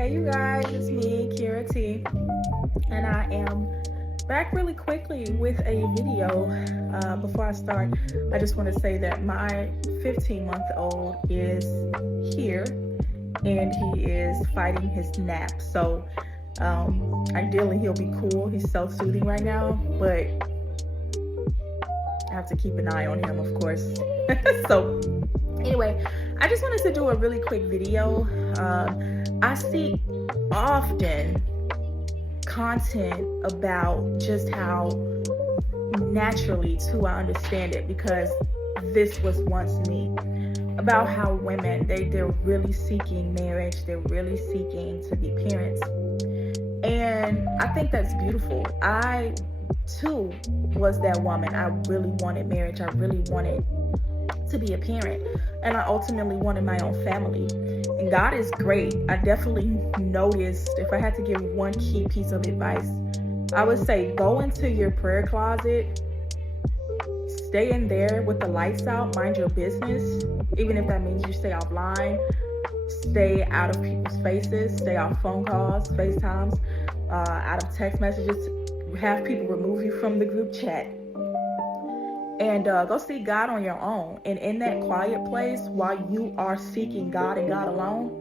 Hey you guys, it's me, Kira T, and I am back really quickly with a video. Before I start, I just want to say that my 15-month-old is here and he is fighting his nap. So ideally he'll be cool. He's self-soothing right now, but I have to keep an eye on him, of course. So anyway, I just wanted to do a really quick video. I see often content about just how naturally too I understand it, because this was once me, about how women, they're really seeking marriage, they're really seeking to be parents, and I think that's beautiful. I too was that woman. I really wanted marriage. I really wanted to be a parent, and I ultimately wanted my own family. And God is great. I definitely noticed, if I had to give one key piece of advice, I would say go into your prayer closet, stay in there with the lights out, mind your business, even if that means you stay offline, stay out of people's faces, stay off phone calls, FaceTimes, out of text messages, have people remove you from the group chat, and go see God on your own. And in that quiet place, while you are seeking God and God alone,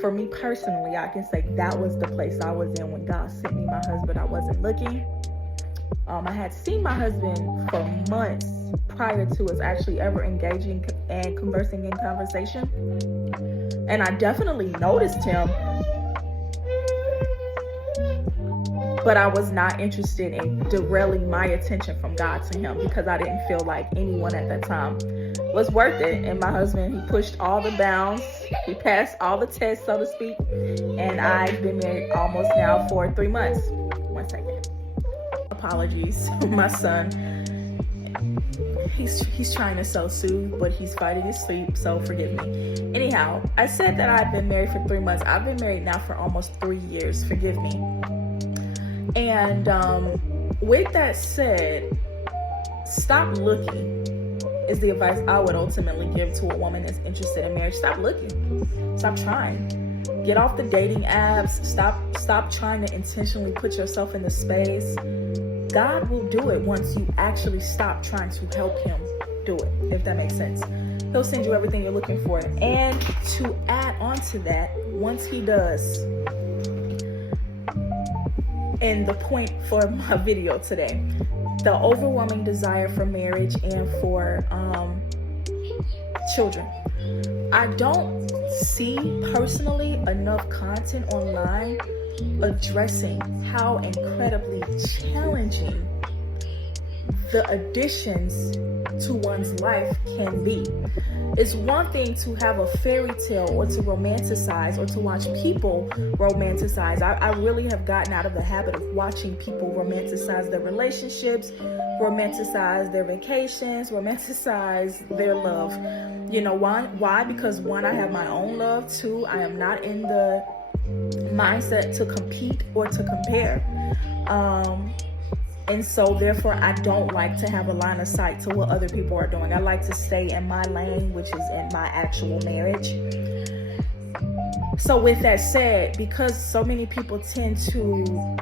for me personally, I can say that was the place I was in when God sent me my husband. I wasn't looking. I had seen my husband for months prior to us actually ever engaging and conversing in conversation. And I definitely noticed him, but I was not interested in derailing my attention from God to him, because I didn't feel like anyone at that time was worth it. And my husband, he pushed all the bounds, he passed all the tests, so to speak, and I've been married almost now for 3 months. 1 second. Apologies. My son, he's trying to self-soothe, but he's fighting his sleep, so forgive me. Anyhow, I said that I've been married for 3 months. I've been married now for almost 3 years. Forgive me. And with that said, stop looking is the advice I would ultimately give to a woman that's interested in marriage. Stop looking. Stop trying. Get off the dating apps. Stop trying to intentionally put yourself in the space. God will do it once you actually stop trying to help him do it, if that makes sense. He'll send you everything you're looking for. And to add on to that, once he does, and the point for my video today, the overwhelming desire for marriage and for children. I don't see personally enough content online addressing how incredibly challenging the additions to one's life can be. It's one thing to have a fairy tale or to romanticize or to watch people romanticize. I really have gotten out of the habit of watching people romanticize their relationships, romanticize their vacations, romanticize their love. You know why? Because one, I have my own love. Two, I am not in the mindset to compete or to compare. And so therefore, I don't like to have a line of sight to what other people are doing. I like to stay in my lane, which is in my actual marriage. So with that said, because so many people tend to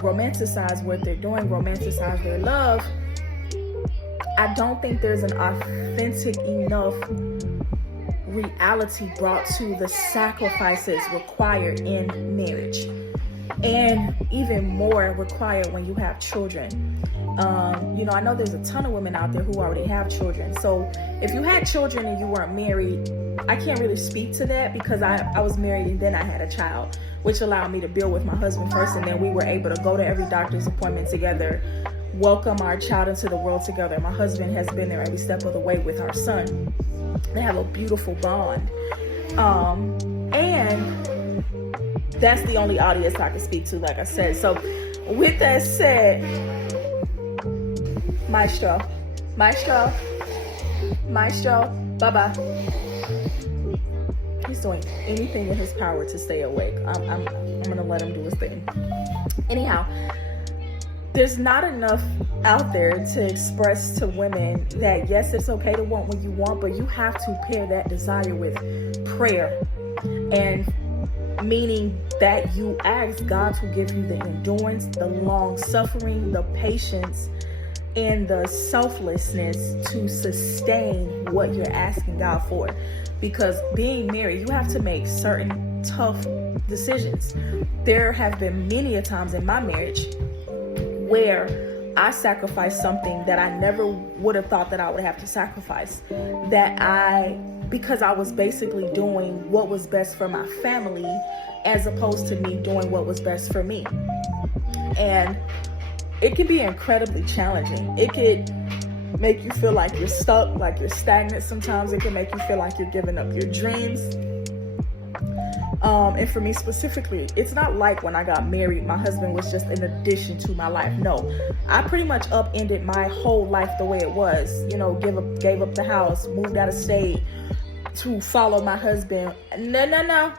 romanticize what they're doing, romanticize their love, I don't think there's an authentic enough reality brought to the sacrifices required in marriage, and even more required when you have children. I know there's a ton of women out there who already have children. So if you had children and you weren't married, I can't really speak to that, because I was married and then I had a child, which allowed me to build with my husband first, and then we were able to go to every doctor's appointment together, welcome our child into the world together. My husband has been there every step of the way with our son. They have a beautiful bond. And that's the only audience I can speak to, like I said. So with that said, Maestro, bye-bye. He's doing anything in his power to stay awake. I'm gonna let him do his thing. Anyhow, there's not enough out there to express to women that yes, it's okay to want what you want, but you have to pair that desire with prayer and meaning that you ask God to give you the endurance, the long suffering, the patience, and the selflessness to sustain what you're asking God for. Because being married, you have to make certain tough decisions. There have been many a times in my marriage where I sacrificed something that I never would have thought that I would have to sacrifice, because I was basically doing what was best for my family as opposed to me doing what was best for me. And it can be incredibly challenging. It could make you feel like you're stuck, like you're stagnant sometimes. It can make you feel like you're giving up your dreams. And for me specifically, it's not like when I got married, my husband was just an addition to my life. No, I pretty much upended my whole life the way it was. You know, gave up the house, moved out of state to follow my husband. No.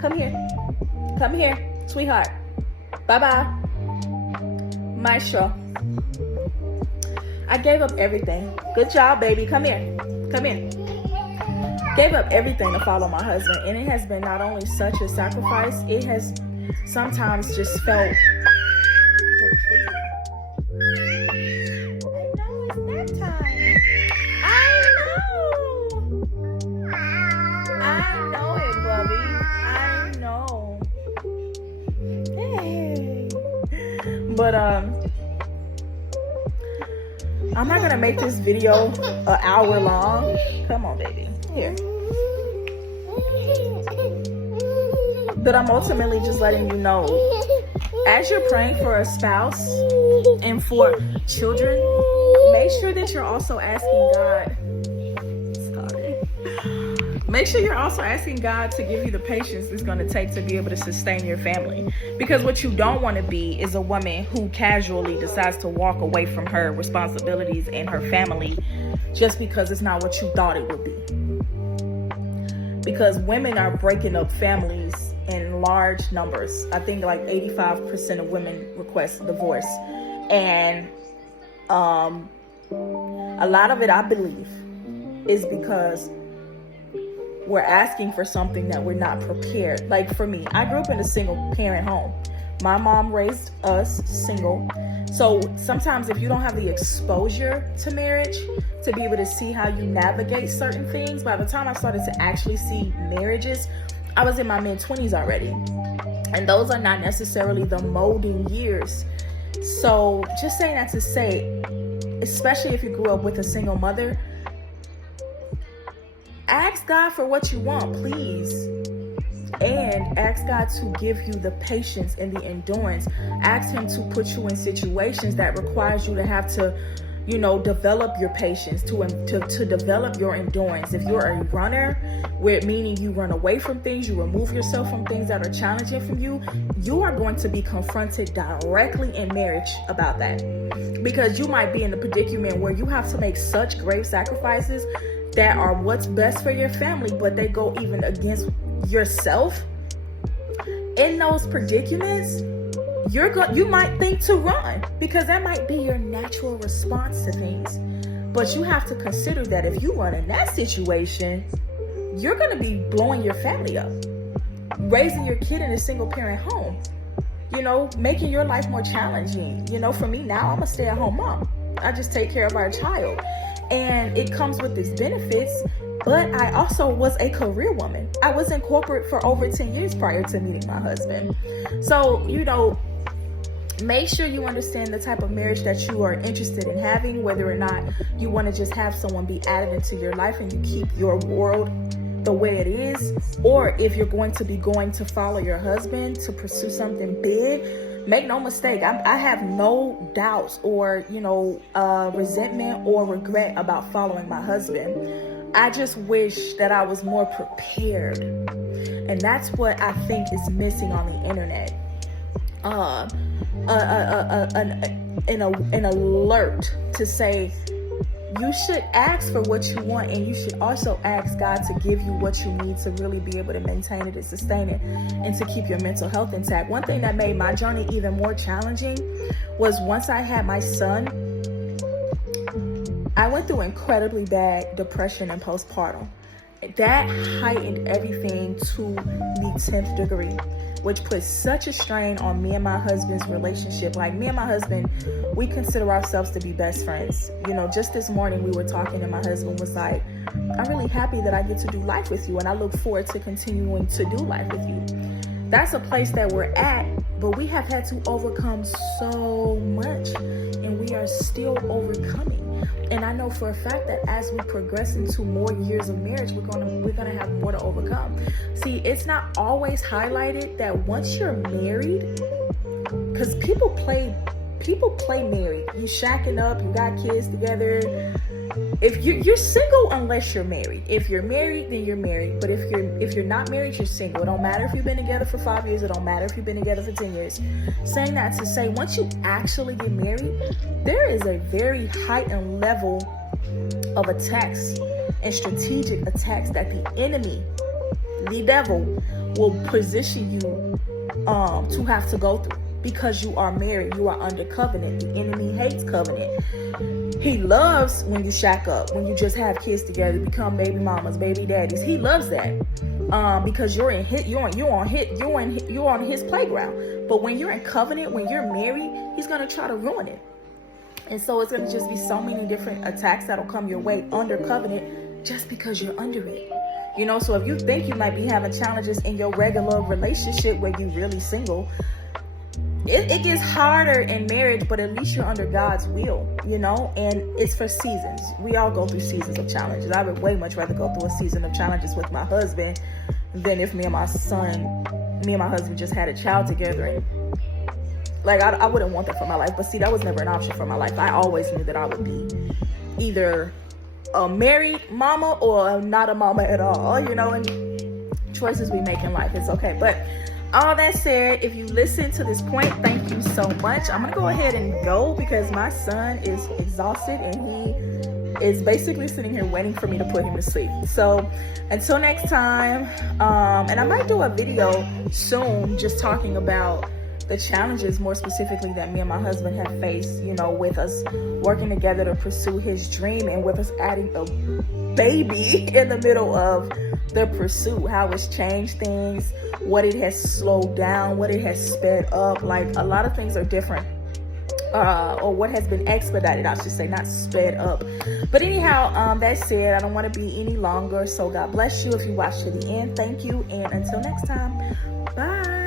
Come here, sweetheart. Bye-bye. Maestro. I gave up everything. Good job, baby. Come here. Gave up everything to follow my husband, and it has been not only such a sacrifice, it has sometimes just felt depleting. I know it's that time. I know it, Bubby. I know. Hey. But I'm not gonna make this video an hour long. Come on, baby. Here. But I'm ultimately just letting you know, as you're praying for a spouse and for children, make sure that you're also asking God. Make sure you're also asking God to give you the patience it's going to take to be able to sustain your family. Because what you don't want to be is a woman who casually decides to walk away from her responsibilities and her family just because it's not what you thought it would be. Because women are breaking up families in large numbers. I think like 85% of women request divorce. And a lot of it, I believe, is because we're asking for something that we're not prepared. Like for me, I grew up in a single parent home. My mom raised us single. So sometimes if you don't have the exposure to marriage to be able to see how you navigate certain things, by the time I started to actually see marriages, I was in my mid-20s already. And those are not necessarily the molding years. So just saying that to say, especially if you grew up with a single mother, ask God for what you want, please. And ask God to give you the patience and the endurance. Ask Him to put you in situations that requires you to have to, develop your patience, to develop your endurance. If you're a runner, meaning you run away from things, you remove yourself from things that are challenging for you, you are going to be confronted directly in marriage about that. Because you might be in a predicament where you have to make such grave sacrifices that are what's best for your family, but they go even against yourself. In those predicaments, you might think to run because that might be your natural response to things. But you have to consider that if you run in that situation, you're going to be blowing your family up, raising your kid in a single parent home, making your life more challenging. For me now, I'm a stay-at-home mom. I just take care of our child. And it comes with its benefits, but I also was a career woman. I was in corporate for over 10 years prior to meeting my husband. So, make sure you understand the type of marriage that you are interested in having, whether or not you want to just have someone be added into your life and you keep your world the way it is, or if you're going to follow your husband to pursue something big. Make no mistake, I have no doubts or, resentment or regret about following my husband. I just wish that I was more prepared. And that's what I think is missing on the internet. An alert to say, you should ask for what you want, and you should also ask God to give you what you need to really be able to maintain it and sustain it and to keep your mental health intact. One thing that made my journey even more challenging was once I had my son, I went through incredibly bad depression and postpartum. that heightened everything to the 10th degree, which puts such a strain on me and my husband's relationship. Like, me and my husband, we consider ourselves to be best friends. You know, just this morning we were talking and my husband was like, I'm really happy that I get to do life with you, and I look forward to continuing to do life with you. That's a place that we're at, but we have had to overcome so much, and we are still overcoming. And I know for a fact that as we progress into more years of marriage, we're gonna have more to overcome. See, it's not always highlighted that once you're married, because people play married. You shacking up, you got kids together. If you're single unless you're married. If you're married, then you're married. But if you're not married, you're single. It don't matter if you've been together for 5 years. It don't matter if you've been together for 10 years. Saying that to say, once you actually get married, there is a very heightened level of attacks and strategic attacks that the enemy, the devil, will position you to have to go through. Because you are married, you are under covenant. The enemy hates covenant. He loves when you shack up, when you just have kids together, become baby mamas, baby daddies. He loves that because you're on his playground. But when you're in covenant, when you're married, he's gonna try to ruin it. And so it's gonna just be so many different attacks that'll come your way under covenant just because you're under it. You know, so if you think you might be having challenges in your regular relationship where you're really single, it gets harder in marriage, but at least you're under God's will, you know, and it's for seasons. We all go through seasons of challenges. I would way much rather go through a season of challenges with my husband than if me and my husband just had a child together. And like, I wouldn't want that for my life. But see, that was never an option for my life. I always knew that I would be either a married mama or not a mama at all, you know, and choices we make in life, it's okay. But all that said, if you listen to this point, thank you so much. I'm gonna go ahead and go because my son is exhausted and he is basically sitting here waiting for me to put him to sleep. So until next time, and I might do a video soon just talking about the challenges more specifically that me and my husband have faced, you know, with us working together to pursue his dream and with us adding a baby in the middle of the pursuit, how it's changed things, what it has slowed down, what it has sped up. Like, a lot of things are different, or what has been expedited, I should say, not sped up. But anyhow, that said, I don't want to be any longer, so God bless you if you watched to the end. Thank you, and until next time, bye.